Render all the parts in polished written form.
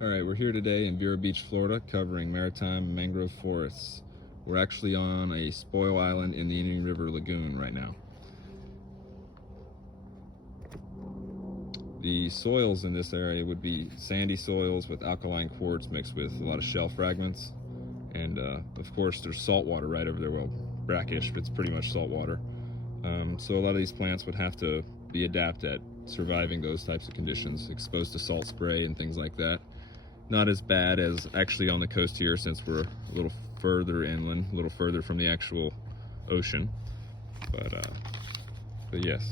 All right, we're here today in Vero Beach, Florida, covering maritime mangrove forests. We're actually on a spoil island in the Indian River Lagoon right now. The soils in this area would be sandy soils with alkaline quartz mixed with a lot of shell fragments. And of course, there's salt water right over there. Well, brackish, but it's pretty much salt water. So a lot of these plants would have to be adept at surviving those types of conditions, exposed to salt spray and things like that. Not as bad as actually on the coast here, since we're a little further inland, a little further from the actual ocean. But yes,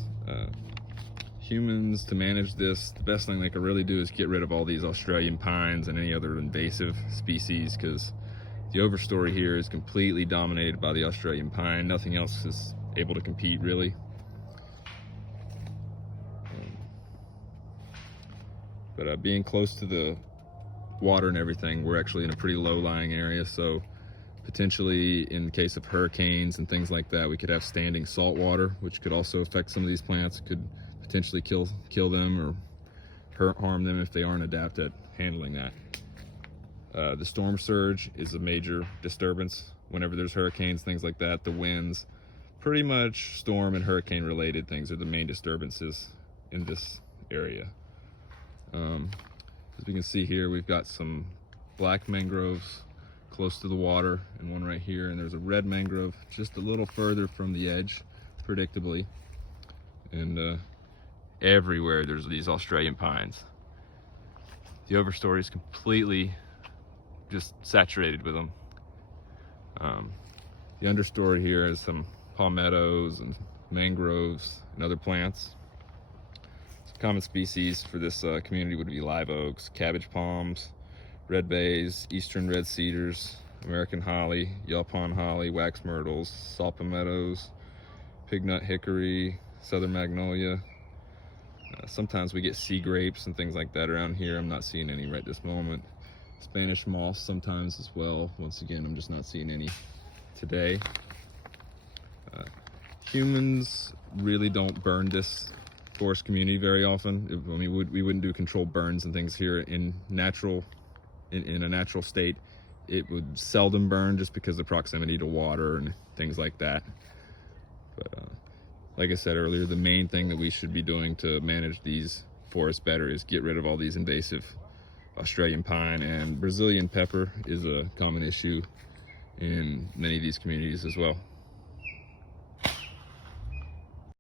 humans, to manage this, the best thing they could really do is get rid of all these Australian pines and any other invasive species, because the overstory here is completely dominated by the Australian pine. Nothing else is able to compete, really. But being close to the water and everything, we're actually in a pretty low-lying area, so potentially in the case of hurricanes and things like that, we could have standing salt water, which could also affect some of these plants. It could potentially kill them or harm them if they aren't adept at handling that. The storm surge is a major disturbance whenever there's hurricanes, things like that. The winds, pretty much storm and hurricane related things, are the main disturbances in this area. As we can see here, we've got some black mangroves close to the water and one right here, and there's a red mangrove just a little further from the edge, predictably. And everywhere there's these Australian pines. The overstory is completely just saturated with them. The understory here is some palmettos and mangroves and other plants. Common species for this community would be live oaks, cabbage palms, red bays, eastern red cedars, American holly, yaupon holly, wax myrtles, salt palmettos, pignut hickory, southern magnolia. Sometimes we get sea grapes and things like that around here. I'm not seeing any right this moment. Spanish moss sometimes as well. Once again, I'm just not seeing any today. Humans really don't burn this forest community very often. I mean, we wouldn't do controlled burns and things here in a natural state. It would seldom burn just because of proximity to water and things like that. But like I said earlier, the main thing that we should be doing to manage these forests better is get rid of all these invasive Australian pine, and Brazilian pepper is a common issue in many of these communities as well.